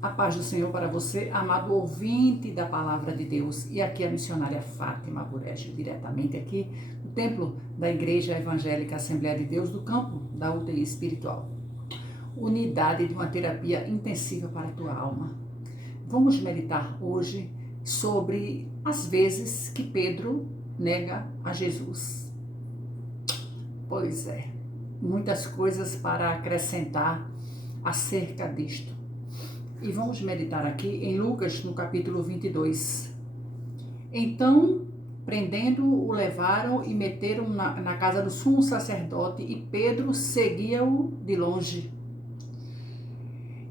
A paz do Senhor para você, amado ouvinte da Palavra de Deus. E aqui a missionária Fátima Burege, diretamente aqui no templo da Igreja Evangélica Assembleia de Deus, do campo da UTI Espiritual. Unidade de uma terapia intensiva para a tua alma. Vamos meditar hoje sobre as vezes que Pedro nega a Jesus. Pois é, muitas coisas para acrescentar acerca disto. E vamos meditar aqui em Lucas, no capítulo 22. Então, prendendo-o, levaram e meteram na casa do sumo sacerdote, e Pedro seguia-o de longe.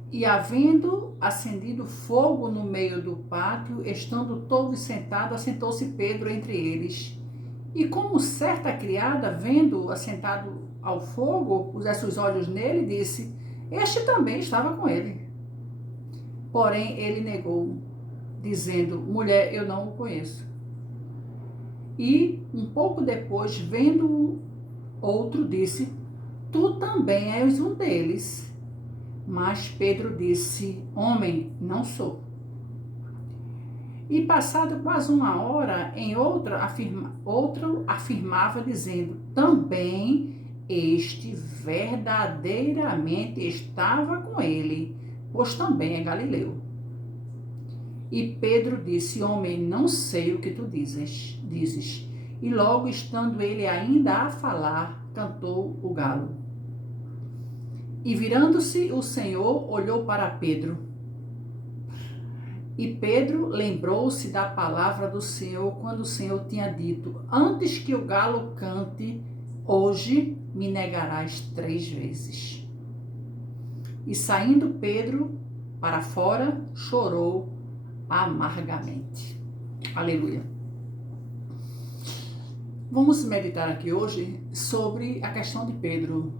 E havendo acendido fogo no meio do pátio, estando todos sentados, assentou-se Pedro entre eles. E como certa criada, vendo-o assentado ao fogo, pusesse os olhos nele, disse: Este também estava com ele. Porém, ele negou, dizendo: Mulher, eu não o conheço. E, um pouco depois, vendo-o outro, disse: Tu também és um deles. Mas Pedro disse: Homem, não sou. E, passado quase uma hora, outro afirmava, dizendo: Também este verdadeiramente estava com ele, pois também é galileu. E Pedro disse: Homem, não sei o que tu dizes. E logo, estando ele ainda a falar, cantou o galo. E virando-se o Senhor, olhou para Pedro. E Pedro lembrou-se da palavra do Senhor, quando o Senhor tinha dito: Antes que o galo cante, hoje me negarás 3 vezes. E saindo Pedro para fora, chorou amargamente. Aleluia. Vamos meditar aqui hoje sobre a questão de Pedro.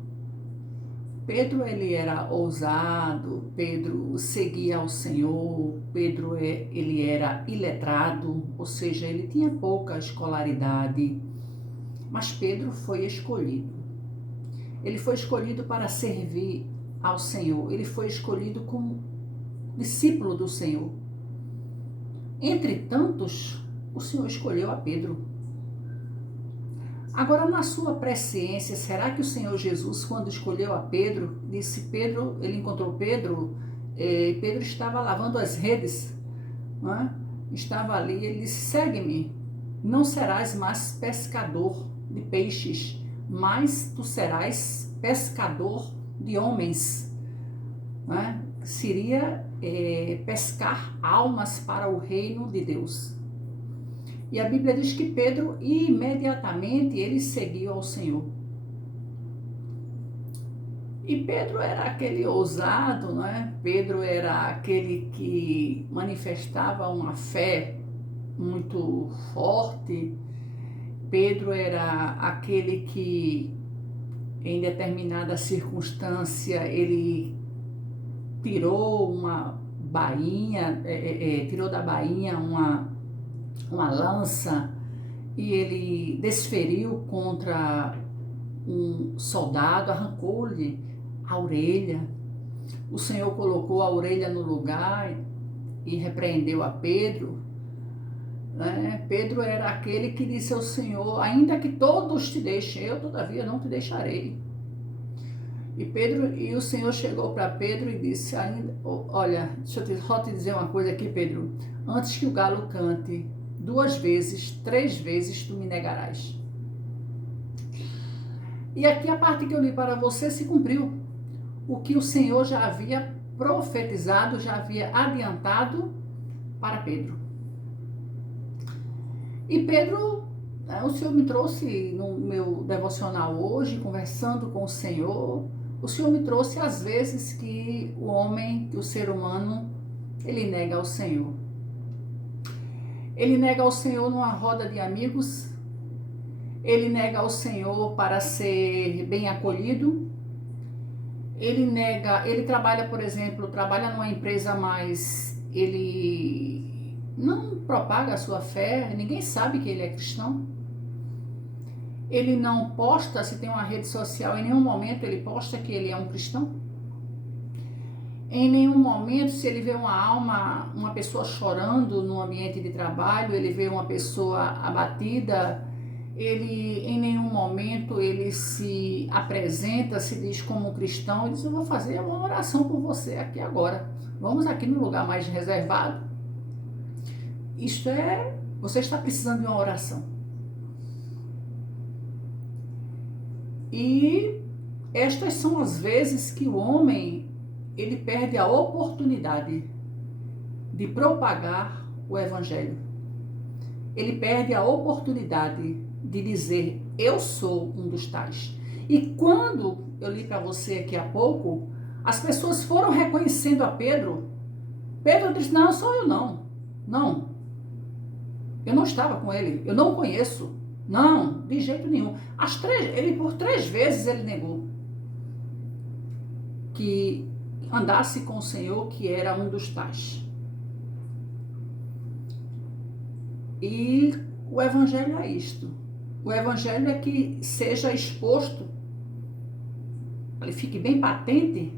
Pedro, ele era ousado, Pedro seguia ao Senhor, Pedro, ele era iletrado, ou seja, ele tinha pouca escolaridade, mas Pedro foi escolhido. Ele foi escolhido para servir ao Senhor, ele foi escolhido como discípulo do Senhor. Entre tantos, o Senhor escolheu a Pedro. Agora, na sua presciência, será que o Senhor Jesus, quando escolheu a Pedro, ele encontrou Pedro, Pedro estava lavando as redes, não é? Estava ali, ele disse: Segue-me, não serás mais pescador de peixes, mas tu serás pescador de homens, não é? Seria pescar almas para o reino de Deus. E a Bíblia diz que Pedro, imediatamente, ele seguiu ao Senhor. E Pedro era aquele ousado, não é? Pedro era aquele que manifestava uma fé muito forte. Pedro era aquele que, em determinada circunstância, ele tirou uma bainha, tirou da bainha uma lança, e ele desferiu contra um soldado, arrancou-lhe a orelha. O Senhor colocou a orelha no lugar e repreendeu a Pedro, né? Pedro era aquele que disse ao Senhor: ainda que todos te deixem, eu todavia não te deixarei. E o Senhor chegou para Pedro e disse: olha, deixa eu só te dizer uma coisa aqui, Pedro. Antes que o galo cante 2 vezes, 3 vezes tu me negarás. E aqui a parte que eu li para você se cumpriu. O que o Senhor já havia profetizado, já havia adiantado para Pedro. E Pedro, o Senhor me trouxe no meu devocional hoje, conversando com o Senhor me trouxe as vezes que o homem, que o ser humano, ele nega ao Senhor. Ele nega ao Senhor numa roda de amigos, ele nega ao Senhor para ser bem acolhido, ele trabalha, por exemplo, numa empresa, mas ele não propaga a sua fé, ninguém sabe que ele é cristão. Ele não posta, se tem uma rede social, em nenhum momento ele posta que ele é um cristão. Em nenhum momento, se ele vê uma alma, uma pessoa chorando no ambiente de trabalho, ele vê uma pessoa abatida, ele em nenhum momento ele se apresenta, se diz como um cristão e diz: eu vou fazer uma oração por você aqui agora. Vamos aqui no lugar mais reservado. Isto é, você está precisando de uma oração. E estas são as vezes que o homem ele perde a oportunidade de propagar o evangelho. Ele perde a oportunidade de dizer: eu sou um dos tais. E quando eu li para você aqui há pouco, as pessoas foram reconhecendo a Pedro. Pedro disse: não, sou eu não. Não. Eu não estava com ele. Eu não o conheço. Não, de jeito nenhum. Ele por 3 vezes ele negou que andasse com o Senhor, que era um dos tais. E o evangelho é isto. O evangelho é que seja exposto, ele fique bem patente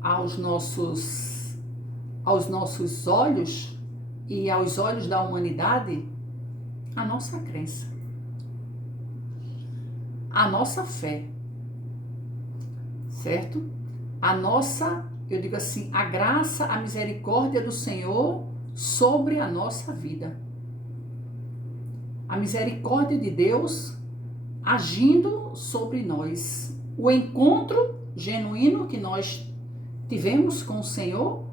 aos nossos olhos e aos olhos da humanidade a nossa crença, a nossa fé, certo? A nossa, eu digo assim, a graça, a misericórdia do Senhor sobre a nossa vida. A misericórdia de Deus agindo sobre nós. O encontro genuíno que nós tivemos com o Senhor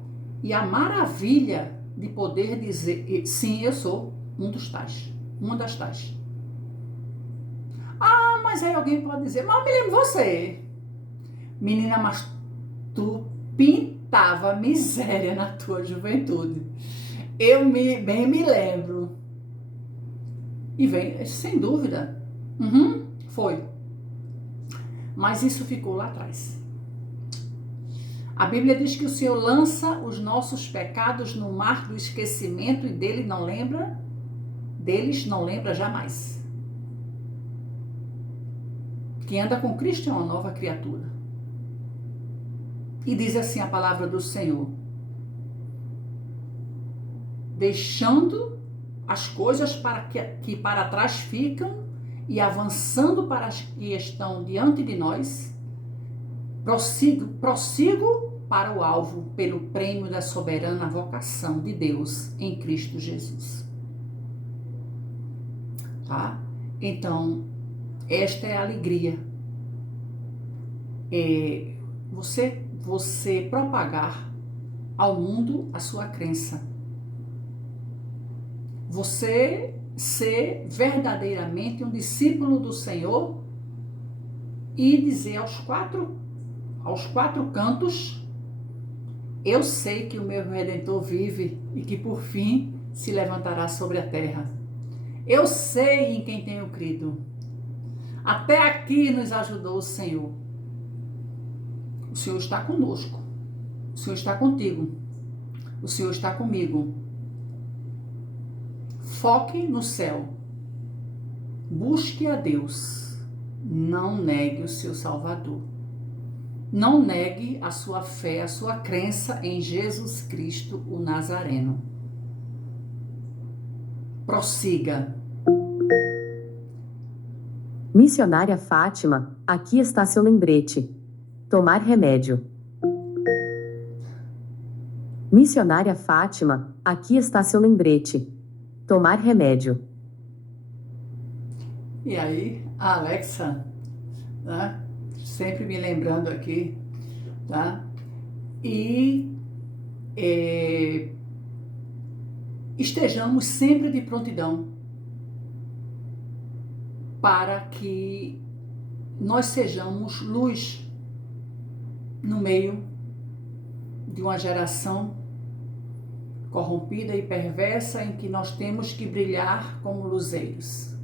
e a maravilha de poder dizer: sim, eu sou um dos tais, uma das tais. Ah, mas aí alguém pode dizer: mas eu me lembro você. Menina, mas tu pintava miséria na tua juventude. Eu bem me lembro. E vem, sem dúvida. Foi. Mas isso ficou lá atrás. A Bíblia diz que o Senhor lança os nossos pecados no mar do esquecimento e deles não lembra jamais. Quem anda com Cristo é uma nova criatura. E diz assim a palavra do Senhor: deixando as coisas que para trás ficam e avançando para as que estão diante de nós, prossigo para o alvo, pelo prêmio da soberana vocação de Deus em Cristo Jesus. Tá? Então, esta é a alegria. Você propagar ao mundo a sua crença. Você ser verdadeiramente um discípulo do Senhor e dizer aos quatro cantos: eu sei que o meu Redentor vive e que por fim se levantará sobre a terra. Eu sei em quem tenho crido. Até aqui nos ajudou o Senhor. O Senhor está conosco. O Senhor está contigo. O Senhor está comigo. Foque no céu. Busque a Deus. Não negue o seu Salvador. Não negue a sua fé, a sua crença em Jesus Cristo, o Nazareno. Prossiga. Missionária Fátima, aqui está seu lembrete. Tomar remédio. Missionária Fátima, aqui está seu lembrete. Tomar remédio. E aí, a Alexa, né? Sempre me lembrando aqui, tá? E estejamos sempre de prontidão para que nós sejamos luz no meio de uma geração corrompida e perversa em que nós temos que brilhar como luzeiros.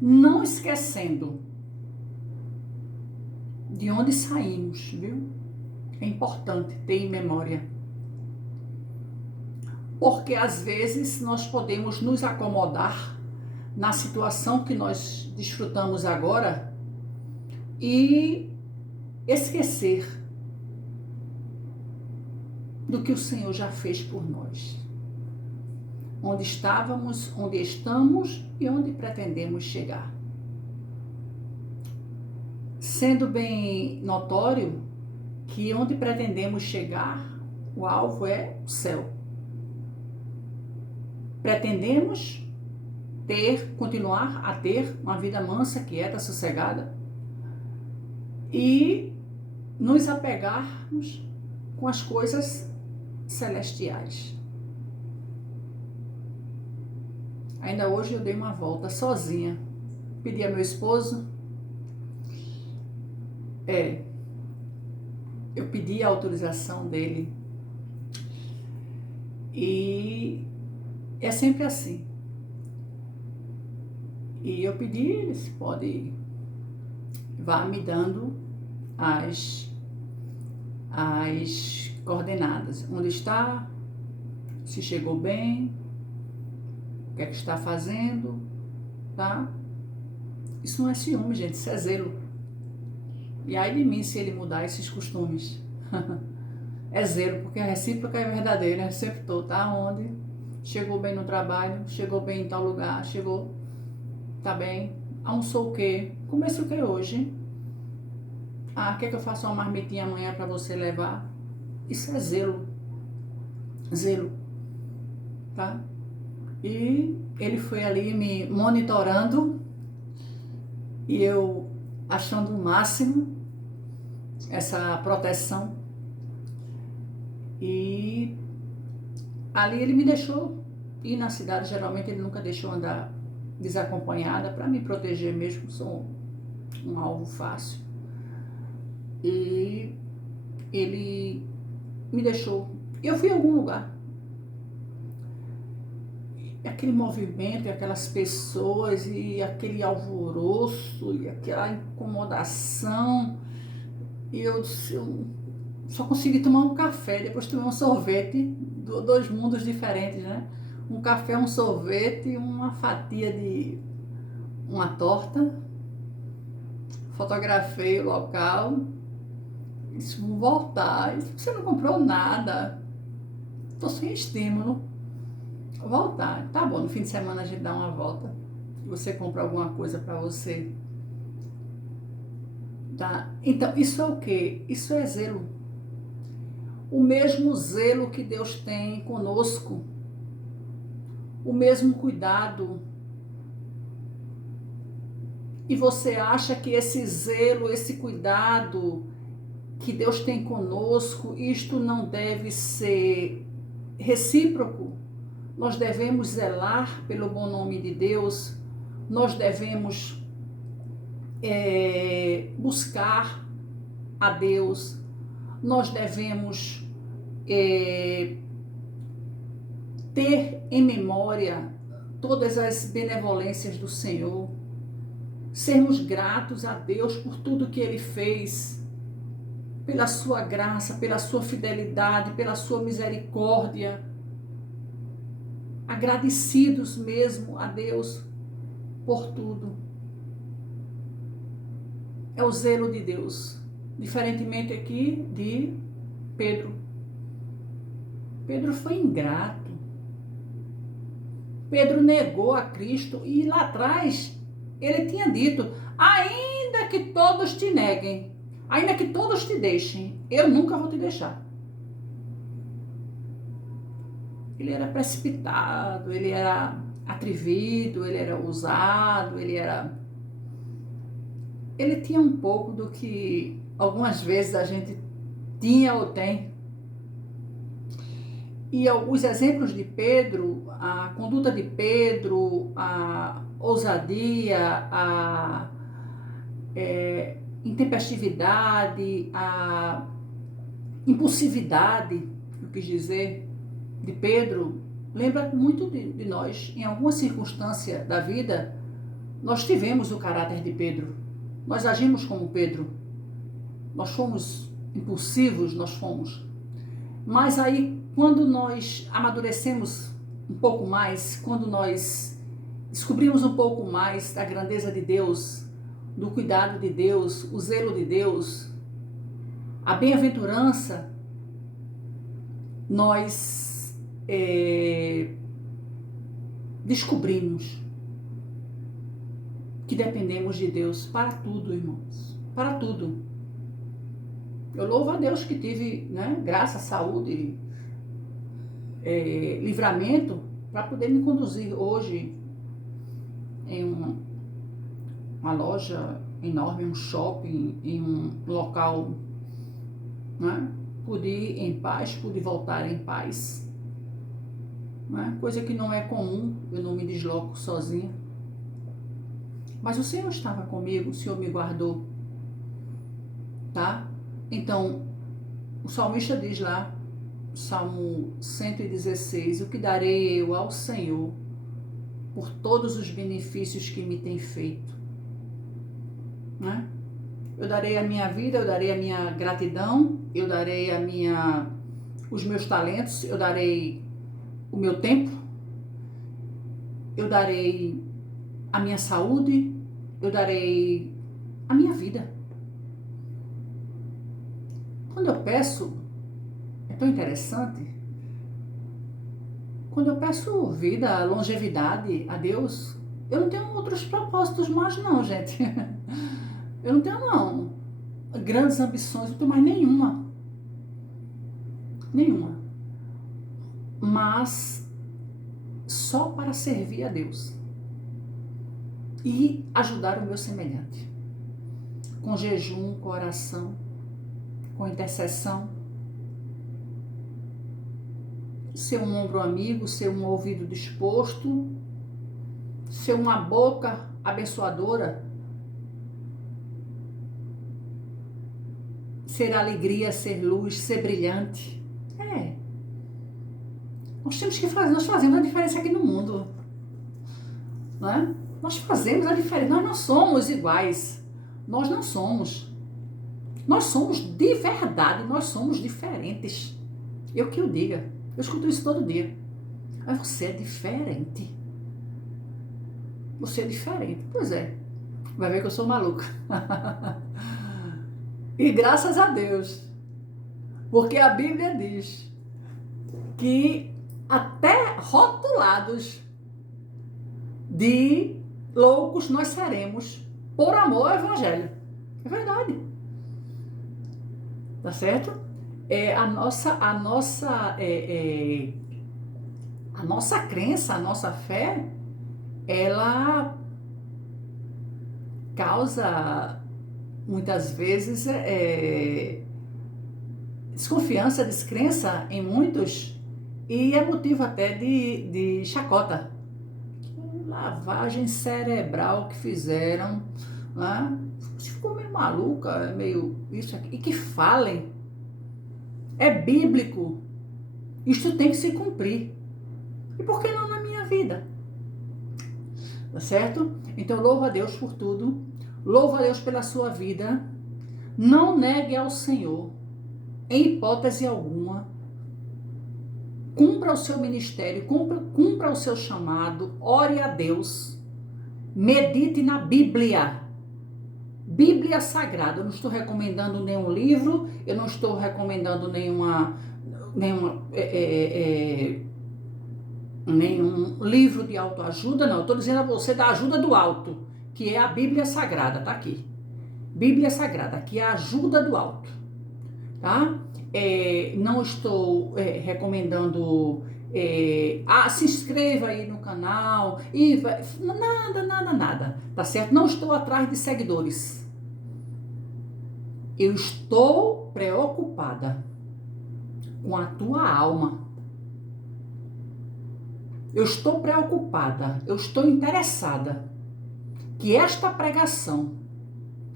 Não esquecendo de onde saímos, viu? É importante ter em memória. Porque às vezes nós podemos nos acomodar na situação que nós desfrutamos agora e esquecer do que o Senhor já fez por nós. Onde estávamos, onde estamos e onde pretendemos chegar. Sendo bem notório que onde pretendemos chegar, o alvo é o céu. Pretendemos continuar a ter uma vida mansa, quieta, sossegada e nos apegarmos com as coisas celestiais. Ainda hoje eu dei uma volta sozinha, pedi a meu esposo, eu pedi a autorização dele e é sempre assim. E eu pedi, ele pode vá me dando as coordenadas. Onde está, se chegou bem, o que é que está fazendo, tá? Isso não é ciúme, gente, isso é zelo. E aí de mim se ele mudar esses costumes. É zelo, porque a recíproca é verdadeira, eu sempre tô, tá onde? Chegou bem no trabalho, chegou bem em tal lugar, chegou, tá bem, almoçou o quê? Comece o que hoje? Quer que eu faça uma marmitinha amanhã para você levar? Isso é zelo. Zelo. Tá? E ele foi ali me monitorando e eu achando o máximo essa proteção. E ali ele me deixou ir na cidade. Geralmente ele nunca deixou andar desacompanhada para me proteger mesmo. Sou um alvo fácil. E ele me deixou. Eu fui em algum lugar. E aquele movimento, e aquelas pessoas, e aquele alvoroço, e aquela incomodação. E eu só consegui tomar um café, depois tomei um sorvete, dois mundos diferentes, né? Um café, um sorvete, uma fatia de uma torta. Fotografei o local. Isso, vou voltar. Isso, você não comprou nada. Tô sem estímulo. Vou voltar. Tá bom, no fim de semana a gente dá uma volta. Você compra alguma coisa para você. Tá? Então, isso é o quê? Isso é zelo. O mesmo zelo que Deus tem conosco. O mesmo cuidado. E você acha que esse zelo, esse cuidado que Deus tem conosco, isto não deve ser recíproco? Nós devemos zelar pelo bom nome de Deus, nós devemos buscar a Deus, nós devemos ter em memória todas as benevolências do Senhor, sermos gratos a Deus por tudo que Ele fez, pela sua graça, pela sua fidelidade, pela sua misericórdia, agradecidos mesmo a Deus por tudo. É o zelo de Deus, diferentemente aqui de Pedro. Pedro foi ingrato. Pedro negou a Cristo e lá atrás ele tinha dito: ainda que todos te neguem, ainda que todos te deixem, eu nunca vou te deixar. Ele era precipitado, ele era atrevido, ele era ousado, ele tinha um pouco do que algumas vezes a gente tinha ou tem. E os exemplos de Pedro, a conduta de Pedro, a ousadia, a intempestividade, a impulsividade, eu quis dizer, de Pedro, lembra muito de nós. Em alguma circunstância da vida, nós tivemos o caráter de Pedro. Nós agimos como Pedro. Nós fomos impulsivos, nós fomos. Mas aí, quando nós amadurecemos um pouco mais, quando nós descobrimos um pouco mais da grandeza de Deus, do cuidado de Deus, o zelo de Deus, a bem-aventurança nós descobrimos que dependemos de Deus para tudo, irmãos, para tudo. Eu louvo a Deus que tive, né, graça, saúde, livramento para poder me conduzir hoje em uma loja enorme, um shopping, em um local, né? Pude ir em paz, pude voltar em paz, né? Coisa que não é comum, eu não me desloco sozinha. Mas o Senhor estava comigo, o Senhor me guardou, tá? Então, o salmista diz lá, Salmo 116, o que darei eu ao Senhor por todos os benefícios que me tem feito, né? Eu darei a minha vida, eu darei a minha gratidão, eu darei os meus talentos, eu darei o meu tempo, eu darei a minha saúde, eu darei a minha vida. Quando eu peço, é tão interessante, quando eu peço vida, longevidade a Deus, eu não tenho outros propósitos mais não, gente. Eu não tenho, não, grandes ambições, não tenho mais nenhuma. Nenhuma. Mas só para servir a Deus e ajudar o meu semelhante. Com jejum, com oração, com intercessão. Ser um ombro amigo, ser um ouvido disposto, ser uma boca abençoadora, ser alegria, ser luz, ser brilhante. Nós temos que fazer, nós fazemos a diferença aqui no mundo, não é? Nós fazemos a diferença, nós não somos iguais, nós não somos. Nós somos de verdade, nós somos diferentes. Eu que o diga, eu escuto isso todo dia. Mas você é diferente. Você é diferente. Pois é, vai ver que eu sou maluca. E graças a Deus, porque a Bíblia diz que até rotulados de loucos nós seremos por amor ao Evangelho. É verdade. Tá certo? A nossa crença, a nossa fé, ela causa muitas vezes desconfiança, descrença em muitos, e é motivo até de chacota. Lavagem cerebral que fizeram, né? Você ficou meio maluca, meio isso aqui, e que falem. É bíblico. Isto tem que se cumprir. E por que não na minha vida? Tá certo? Então louvo a Deus por tudo. Louvo a Deus pela sua vida. Não negue ao Senhor, em hipótese alguma. Cumpra o seu ministério, cumpra o seu chamado, ore a Deus, medite na Bíblia. Bíblia Sagrada. Eu não estou recomendando nenhum livro, eu não estou recomendando nenhum livro de autoajuda, não. Eu estou dizendo a você da ajuda do alto, que é a Bíblia Sagrada, tá aqui. Bíblia Sagrada, que é a ajuda do alto, tá? Não estou recomendando, se inscreva aí no canal, nada, tá certo? Não estou atrás de seguidores. Eu estou preocupada com a tua alma. Eu estou preocupada, eu estou interessada que esta pregação,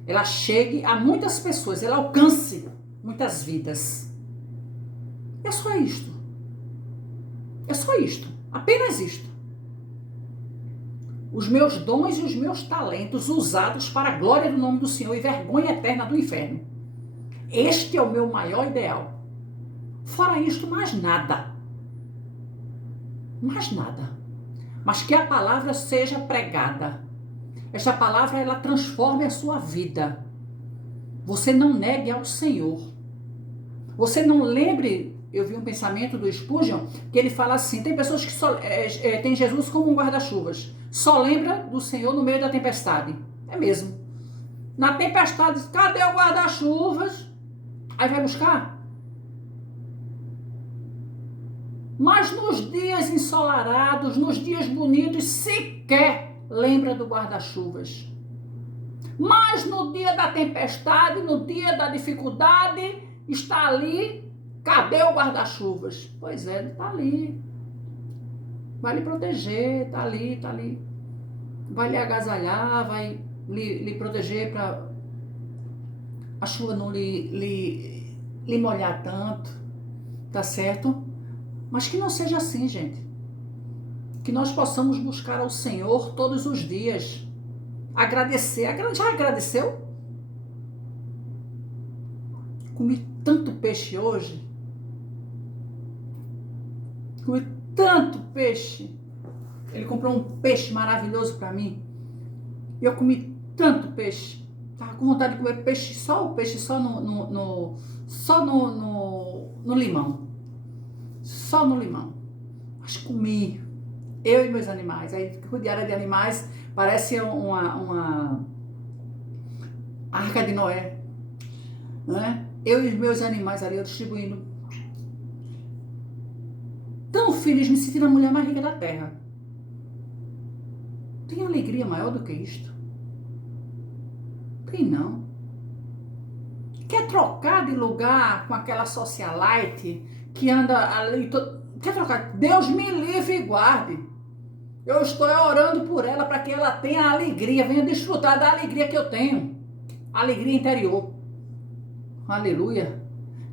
ela chegue a muitas pessoas, ela alcance muitas vidas. É só isto. É só isto. Apenas isto. Os meus dons e os meus talentos usados para a glória do nome do Senhor e vergonha eterna do inferno. Este é o meu maior ideal. Fora isto, mais nada. Mais nada. Mas que a palavra seja pregada. Esta palavra, ela transforme a sua vida. Você não negue ao Senhor. Você não lembre eu vi um pensamento do Spurgeon, que ele fala assim, tem pessoas que só tem Jesus como um guarda-chuvas, só lembra do Senhor no meio da tempestade. É mesmo. Na tempestade, cadê o guarda-chuvas? Aí vai buscar. Mas nos dias ensolarados, nos dias bonitos, sequer lembra do guarda-chuvas. Mas no dia da tempestade, no dia da dificuldade, está ali, cadê o guarda-chuvas? Pois é, está ali. Vai lhe proteger, está ali, está ali. Vai lhe agasalhar, vai lhe proteger para a chuva não lhe molhar tanto, tá certo? Mas que não seja assim, gente. Que nós possamos buscar ao Senhor todos os dias. Agradecer. Já agradeceu? Comi tanto peixe hoje. Comi tanto peixe. Ele comprou um peixe maravilhoso para mim. E eu comi tanto peixe. Tava com vontade de comer peixe só no limão. Só no limão. Mas comi. Eu e meus animais. Aí o diário de animais parece uma arca de Noé. Né? Eu e os meus animais ali, eu distribuindo. Tão feliz, me sentindo a mulher mais rica da terra. Tem alegria maior do que isto? Tem não. Quer trocar de lugar com aquela socialite que anda ali? Quer trocar? Deus me livre e guarde. Eu estou orando por ela para que ela tenha alegria, venha desfrutar da alegria que eu tenho. Alegria interior. Aleluia.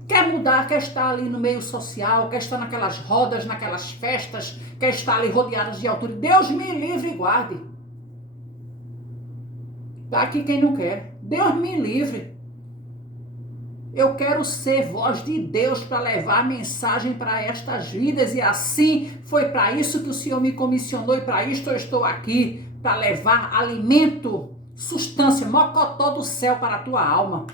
Quer mudar, quer estar ali no meio social, quer estar naquelas rodas, naquelas festas, quer estar ali rodeadas de altura. Deus me livre e guarde. Tá aqui quem não quer. Deus me livre. Eu quero ser voz de Deus para levar a mensagem para estas vidas. E assim foi para isso que o Senhor me comissionou. E para isto eu estou aqui. Para levar alimento, substância, mocotó do céu para a tua alma.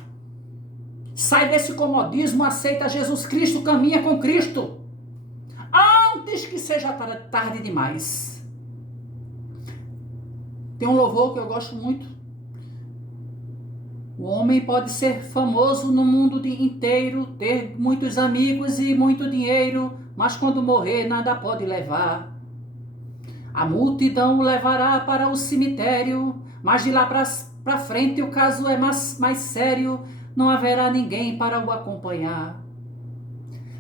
Sai desse comodismo, aceita Jesus Cristo, caminha com Cristo. Antes que seja tarde demais. Tem um louvor que eu gosto muito. O homem pode ser famoso no mundo inteiro, ter muitos amigos e muito dinheiro, mas quando morrer nada pode levar. A multidão o levará para o cemitério, mas de lá para frente o caso é mais sério. Não haverá ninguém para o acompanhar.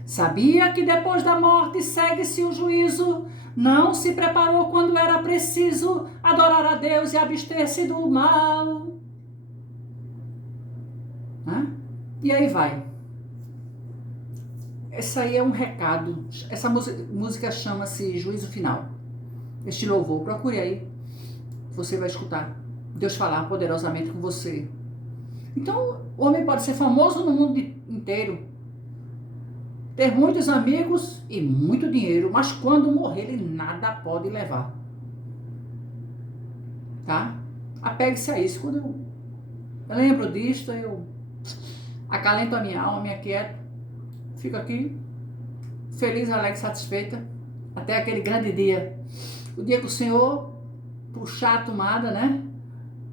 Sabia que depois da morte segue-se o juízo? Não se preparou quando era preciso adorar a Deus e abster-se do mal? E aí vai. Essa aí é um recado. Essa música chama-se Juízo Final. Este louvor, procure aí. Você vai escutar Deus falar poderosamente com você. Então, o homem pode ser famoso no mundo inteiro, ter muitos amigos e muito dinheiro, mas quando morrer ele nada pode levar. Tá? Apegue-se a isso. Quando eu lembro disto, eu acalento a minha alma, me aquieto, fico aqui feliz, alegre, satisfeita, até aquele grande dia. O dia que o Senhor puxar a tomada, né?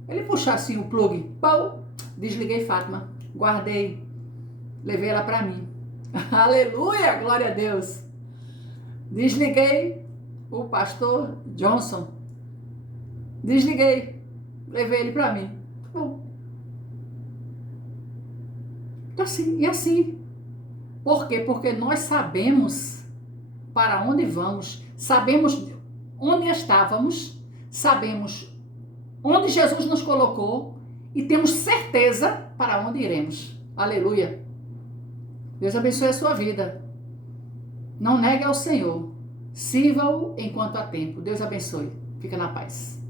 Ele puxar assim o plug, pau, desliguei Fátima, guardei, levei ela para mim. Aleluia, glória a Deus. Desliguei o pastor Johnson, desliguei, levei ele para mim. Bom. Então assim, e assim. Por quê? Porque nós sabemos para onde vamos, sabemos onde estávamos, sabemos onde Jesus nos colocou e temos certeza para onde iremos. Aleluia. Deus abençoe a sua vida. Não negue ao Senhor. Sirva-o enquanto há tempo. Deus abençoe. Fica na paz.